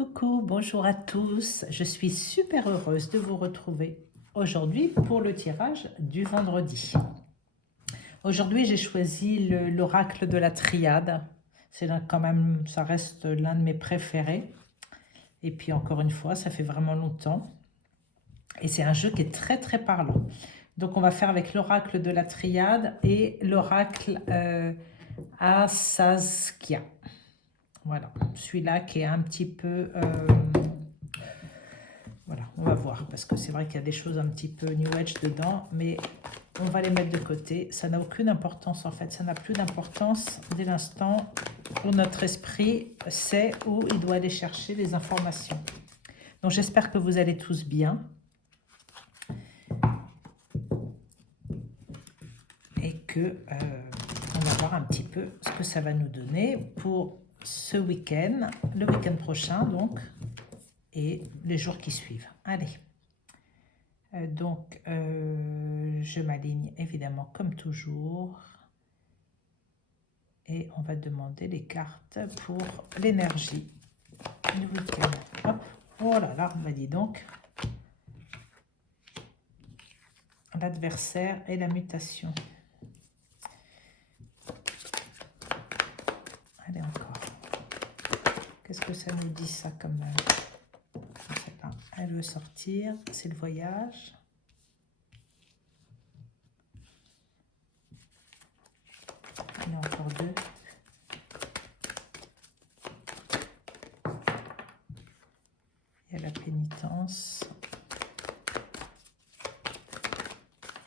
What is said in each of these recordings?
Coucou, bonjour à tous. Je suis super heureuse de vous retrouver aujourd'hui pour le tirage du vendredi. Aujourd'hui, j'ai choisi l'oracle de la triade. C'est quand même, ça reste l'un de mes préférés. Et puis encore une fois, ça fait vraiment longtemps. Et c'est un jeu qui est très très parlant. Donc on va faire avec l'oracle de la triade et l'oracle à Saskia. Voilà, celui-là qui est un petit peu... voilà, on va voir, parce que c'est vrai qu'il y a des choses un petit peu New Age dedans, mais on va les mettre de côté. Ça n'a aucune importance en fait, ça n'a plus d'importance dès l'instant où notre esprit sait où il doit aller chercher les informations. Donc j'espère que vous allez tous bien. Et que on va voir un petit peu ce que ça va nous donner pour ce week-end, le week-end prochain donc, et les jours qui suivent. Allez. Donc, je m'aligne évidemment comme toujours. Et on va demander les cartes pour l'énergie du week-end. Hop, oh là là, bah dis donc. L'adversaire et la mutation. Allez, encore. Qu'est-ce que ça nous dit, ça, comme... je sais pas. Elle veut sortir, c'est le voyage. Il y en a encore deux. Il y a la pénitence.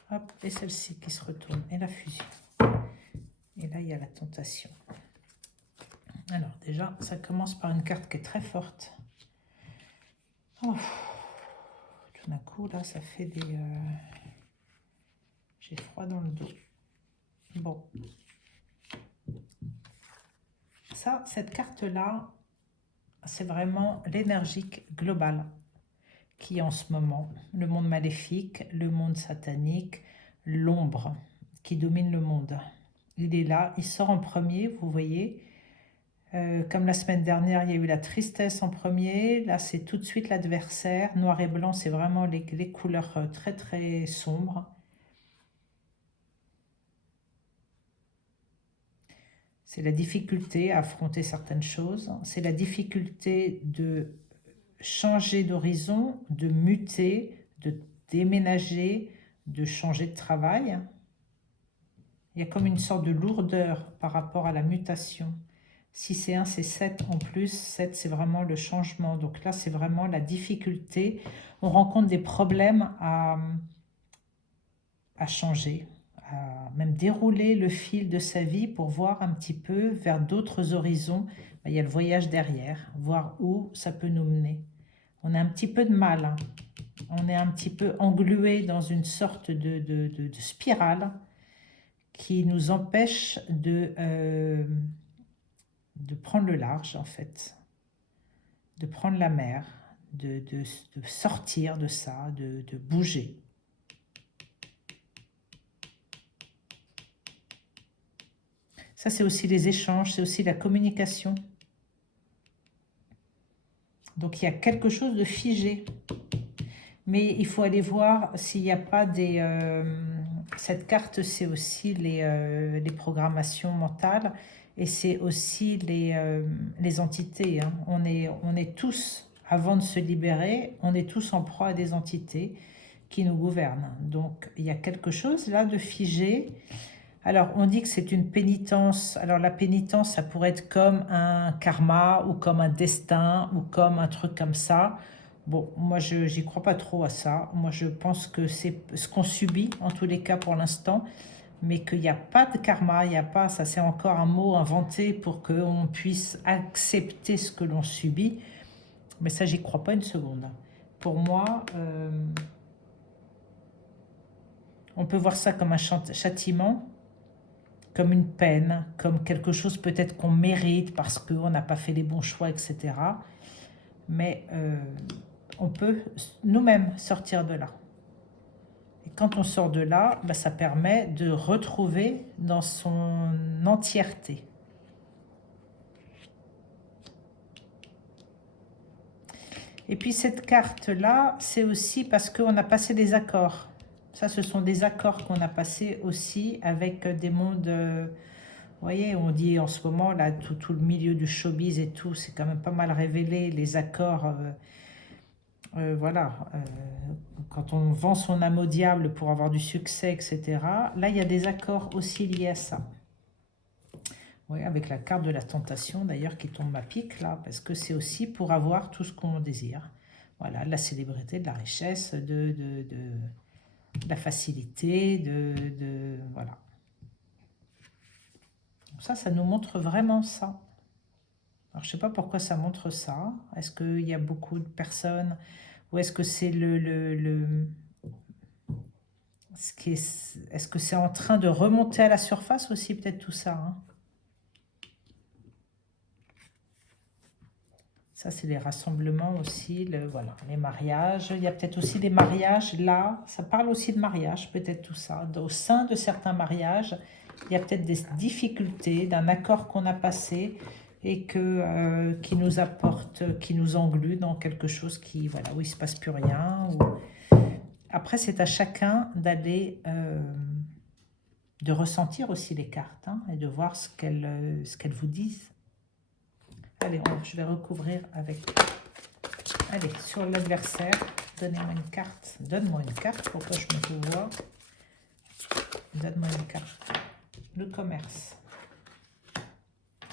Hop, et celle-ci qui se retourne. Et la fusion. Et là, il y a la tentation. Alors déjà, ça commence par une carte qui est très forte. Oh, tout d'un coup, là, ça fait des... j'ai froid dans le dos. Bon. Ça, cette carte-là, c'est vraiment l'énergique globale qui est en ce moment. Le monde maléfique, le monde satanique, l'ombre qui domine le monde. Il est là, il sort en premier, vous voyez. Comme la semaine dernière, il y a eu la tristesse en premier. Là, c'est tout de suite l'adversaire. Noir et blanc, c'est vraiment les couleurs très, très sombres. C'est la difficulté à affronter certaines choses. C'est la difficulté de changer d'horizon, de muter, de déménager, de changer de travail. Il y a comme une sorte de lourdeur par rapport à la mutation. Si c'est 1, c'est 7 en plus. 7, c'est vraiment le changement. Donc là, c'est vraiment la difficulté. On rencontre des problèmes à changer, à même dérouler le fil de sa vie pour voir un petit peu vers d'autres horizons. Il y a le voyage derrière, voir où ça peut nous mener. On a un petit peu de mal. Hein. On est un petit peu englué dans une sorte de spirale qui nous empêche de prendre le large, en fait, de prendre la mer, de sortir de ça, de bouger. Ça, c'est aussi les échanges, c'est aussi la communication. Donc, il y a quelque chose de figé. Mais il faut aller voir s'il n'y a pas des... cette carte, c'est aussi les programmations mentales et c'est aussi les entités. Hein. On est tous, avant de se libérer, on est tous en proie à des entités qui nous gouvernent. Donc, il y a quelque chose là de figé. Alors, on dit que c'est une pénitence. Alors, la pénitence, ça pourrait être comme un karma ou comme un destin ou comme un truc comme ça. Bon, moi, je n'y crois pas trop à ça. Moi, je pense que c'est ce qu'on subit, en tous les cas pour l'instant, mais qu'il n'y a pas de karma, il n'y a pas, ça c'est encore un mot inventé pour qu'on puisse accepter ce que l'on subit. Mais ça, j'y crois pas une seconde. Pour moi, on peut voir ça comme un châtiment, comme une peine, comme quelque chose peut-être qu'on mérite parce qu'on n'a pas fait les bons choix, etc. Mais on peut nous-mêmes sortir de là. Et quand on sort de là, bah, ça permet de retrouver dans son entièreté. Et puis cette carte-là, c'est aussi parce qu'on a passé des accords. Ça, ce sont des accords qu'on a passés aussi avec des mondes... vous voyez, on dit en ce moment, là, tout le milieu du showbiz et tout, c'est quand même pas mal révélé, les accords... voilà, quand on vend son âme au diable pour avoir du succès, etc. Là, il y a des accords aussi liés à ça. Oui, avec la carte de la tentation, d'ailleurs, qui tombe à pic, là, parce que c'est aussi pour avoir tout ce qu'on désire. Voilà, de la célébrité, de la richesse, de la facilité, voilà. Ça nous montre vraiment ça. Alors, je ne sais pas pourquoi ça montre ça. Est-ce qu'il y a beaucoup de personnes ou est-ce que c'est est-ce que c'est en train de remonter à la surface aussi, peut-être tout ça, hein? Ça, c'est les rassemblements aussi, voilà, les mariages. Il y a peut-être aussi des mariages là. Ça parle aussi de mariage, peut-être tout ça. Au sein de certains mariages, il y a peut-être des difficultés d'un accord qu'on a passé et qui nous apporte, qui nous englue dans quelque chose qui, voilà, où il ne se passe plus rien. Après, c'est à chacun d'aller, de ressentir aussi les cartes, hein, et de voir ce qu'elles vous disent. Allez, je vais recouvrir avec... Allez, sur l'adversaire, donnez-moi une carte. Donne-moi une carte, pourquoi je me vois. Donne-moi une carte. Le commerce.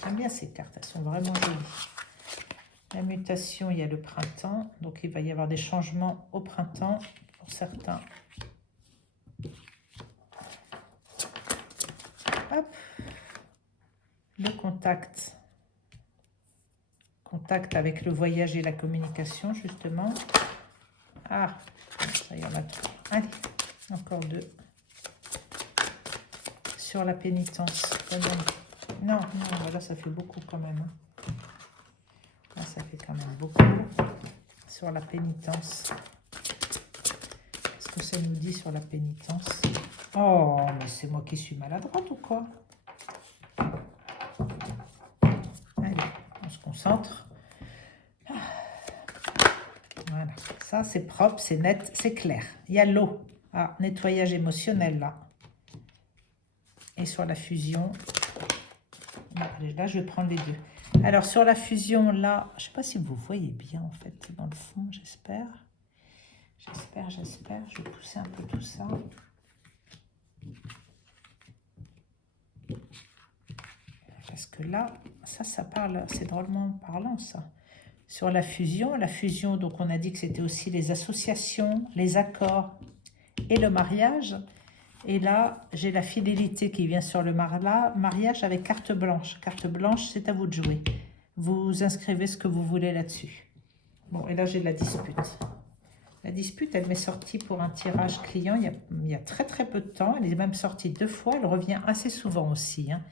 J'aime bien ces cartes, elles sont vraiment jolies. La mutation, il y a le printemps. Donc, il va y avoir des changements au printemps pour certains. Hop. Le contact. Contact avec le voyage et la communication, justement. Ah, ça y en a trois. Allez, encore deux. Sur la pénitence. Non, là, ça fait beaucoup quand même. Là, ça fait quand même beaucoup. Sur la pénitence. Qu'est-ce que ça nous dit sur la pénitence? Oh, mais c'est moi qui suis maladroite ou quoi? Allez, on se concentre. Voilà, ça c'est propre, c'est net, c'est clair. Il y a l'eau. Ah, nettoyage émotionnel là. Et sur la fusion, là je vais prendre les deux. Alors sur la fusion là, je ne sais pas si vous voyez bien en fait dans le fond, j'espère. J'espère. Je vais pousser un peu tout ça. Parce que là, ça parle, c'est drôlement parlant ça. Sur la fusion, donc on a dit que c'était aussi les associations, les accords et le mariage. Et là, j'ai la fidélité qui vient sur le mariage avec carte blanche. Carte blanche, c'est à vous de jouer. Vous inscrivez ce que vous voulez là-dessus. Bon, et là, j'ai la dispute. La dispute, elle m'est sortie pour un tirage client il y a très très peu de temps. Elle est même sortie 2 fois. Elle revient assez souvent aussi, hein.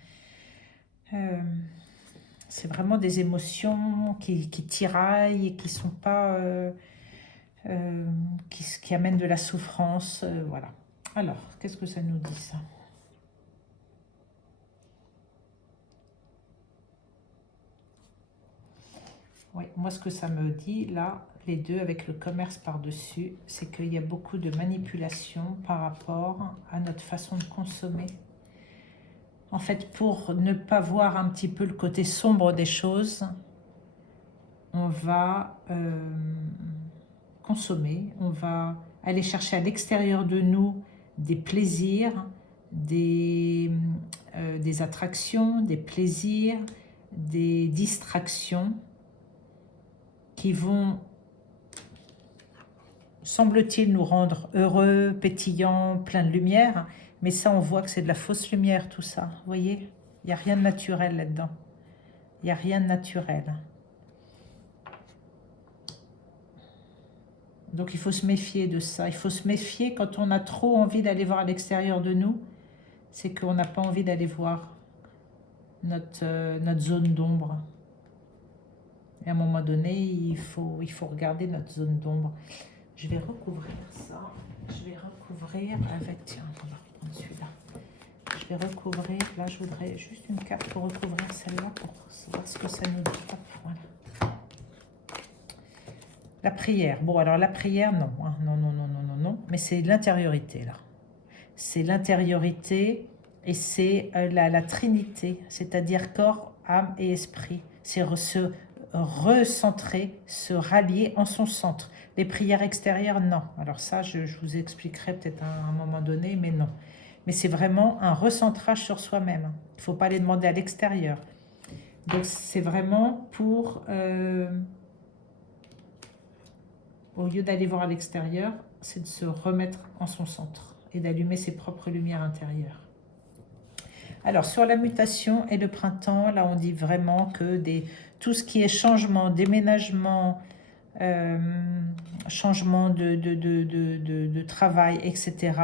C'est vraiment des émotions qui tiraillent et qui sont pas... qui amènent de la souffrance. Voilà. Alors, qu'est-ce que ça nous dit, ça? Oui, moi, ce que ça me dit, là, les deux, avec le commerce par-dessus, c'est qu'il y a beaucoup de manipulation par rapport à notre façon de consommer. En fait, pour ne pas voir un petit peu le côté sombre des choses, on va consommer, on va aller chercher à l'extérieur de nous des plaisirs, des attractions, des plaisirs, des distractions qui vont, semble-t-il, nous rendre heureux, pétillants, plein de lumière. Mais ça, on voit que c'est de la fausse lumière, tout ça. Vous voyez? Il n'y a rien de naturel là-dedans. Il n'y a rien de naturel. Donc, il faut se méfier de ça. Il faut se méfier quand on a trop envie d'aller voir à l'extérieur de nous. C'est qu'on n'a pas envie d'aller voir notre zone d'ombre. Et à un moment donné, il faut regarder notre zone d'ombre. Je vais recouvrir ça. Je vais recouvrir avec... Tiens, on va reprendre celui-là. Je vais recouvrir... Là, je voudrais juste une carte pour recouvrir celle-là pour savoir ce que ça nous dit. Voilà. La prière. Bon, alors la prière, non. Hein. Non, non, non, non, non, non. Mais c'est l'intériorité, là. C'est l'intériorité et c'est la trinité, c'est-à-dire corps, âme et esprit. C'est se recentrer, se rallier en son centre. Les prières extérieures, non. Alors ça, je vous expliquerai peut-être à un moment donné, mais non. Mais c'est vraiment un recentrage sur soi-même. Il ne faut pas les demander à l'extérieur. Donc c'est vraiment pour, au lieu d'aller voir à l'extérieur, c'est de se remettre en son centre et d'allumer ses propres lumières intérieures. Alors, sur la mutation et le printemps, là, on dit vraiment que tout ce qui est changement, déménagement, changement de travail, etc.,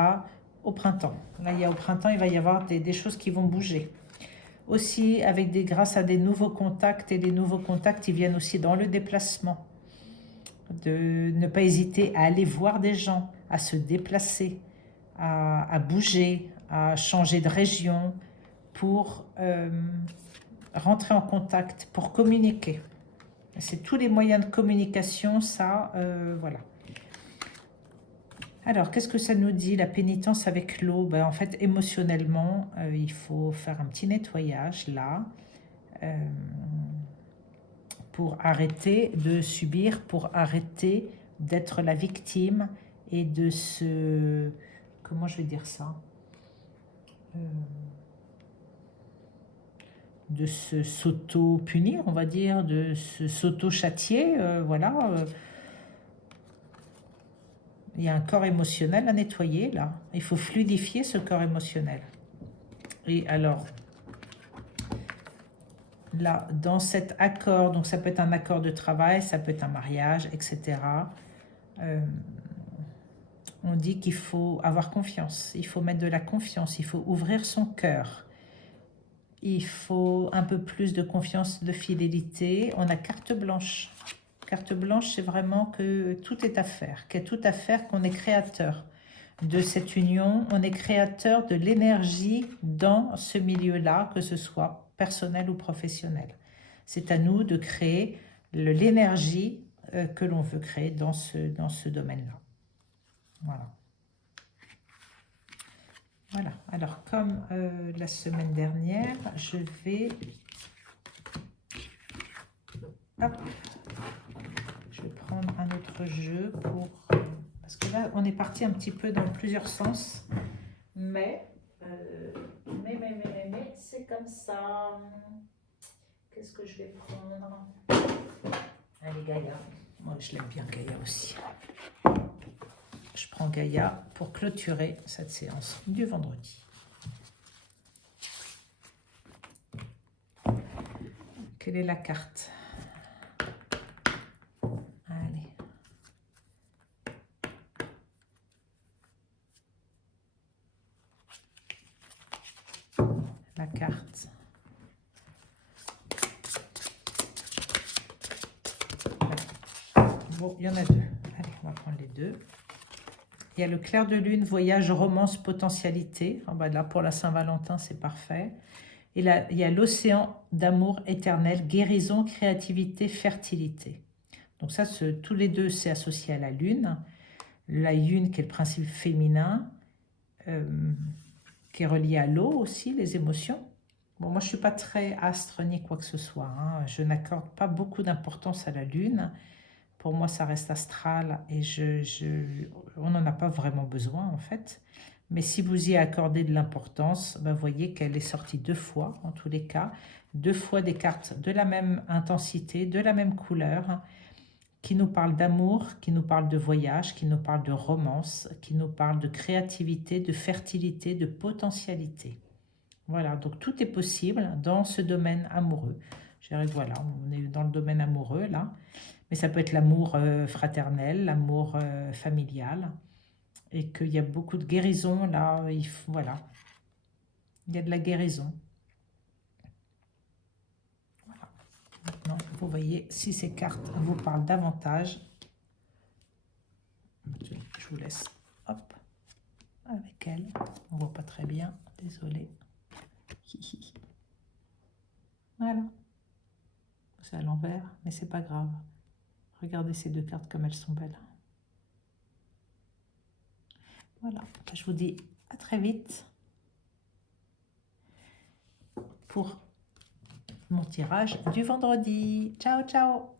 au printemps. Là, au printemps, il va y avoir des choses qui vont bouger. Aussi, grâce à des nouveaux contacts, et les nouveaux contacts, ils viennent aussi dans le déplacement. De ne pas hésiter à aller voir des gens, à se déplacer, à bouger, à changer de région pour rentrer en contact, pour communiquer. C'est tous les moyens de communication, ça, voilà. Alors, qu'est-ce que ça nous dit, la pénitence avec l'eau? En fait, émotionnellement, il faut faire un petit nettoyage, là, pour arrêter de subir, pour arrêter d'être la victime et de se... Comment je vais dire ça? De s'auto-punir, on va dire, de s'auto-châtier, voilà. Il y a un corps émotionnel à nettoyer, là. Il faut fluidifier ce corps émotionnel. Et alors, là, dans cet accord, donc ça peut être un accord de travail, ça peut être un mariage, etc., on dit qu'il faut avoir confiance, il faut mettre de la confiance, il faut ouvrir son cœur. Il faut un peu plus de confiance, de fidélité. On a carte blanche. Carte blanche, c'est vraiment que tout est à faire, qu'il y a tout à faire, qu'on est créateur de cette union. On est créateur de l'énergie dans ce milieu-là, que ce soit personnel ou professionnel. C'est à nous de créer l'énergie que l'on veut créer dans ce domaine-là. Voilà. Voilà, alors comme la semaine dernière, je vais... Hop, je vais prendre un autre jeu pour... parce que là, on est parti un petit peu dans plusieurs sens. Mais c'est comme ça. Qu'est-ce que je vais prendre? Allez, Gaïa. Moi, je l'aime bien, Gaïa aussi. Je prends Gaïa pour clôturer cette séance du vendredi. Quelle est la carte? Allez. La carte. Bon, il y en a deux. Allez, on va prendre les deux. Il y a le clair de lune, voyage, romance, potentialité. En bas de là, pour la Saint-Valentin, c'est parfait. Et là, il y a l'océan d'amour éternel, guérison, créativité, fertilité. Donc ça, tous les deux, c'est associé à la lune. La lune, qui est le principe féminin, qui est relié à l'eau aussi, les émotions. Bon, moi, je ne suis pas très astre ni quoi que ce soit. Hein. Je n'accorde pas beaucoup d'importance à la lune. Pour moi, ça reste astral et on n'en a pas vraiment besoin, en fait. Mais si vous y accordez de l'importance, vous voyez qu'elle est sortie 2 fois, en tous les cas. 2 fois des cartes de la même intensité, de la même couleur, qui nous parlent d'amour, qui nous parlent de voyage, qui nous parlent de romance, qui nous parlent de créativité, de fertilité, de potentialité. Voilà, donc tout est possible dans ce domaine amoureux. Je dirais que voilà, on est dans le domaine amoureux, là. Mais ça peut être l'amour fraternel, l'amour familial. Et qu'il y a beaucoup de guérison, là. Voilà. Il y a de la guérison. Voilà. Maintenant, vous voyez, si ces cartes vous parlent davantage, je vous laisse, hop, avec elle. On ne voit pas très bien, désolé. Voilà. C'est à l'envers, mais c'est pas grave. Regardez ces deux cartes comme elles sont belles. Voilà, je vous dis à très vite pour mon tirage du vendredi. Ciao, ciao!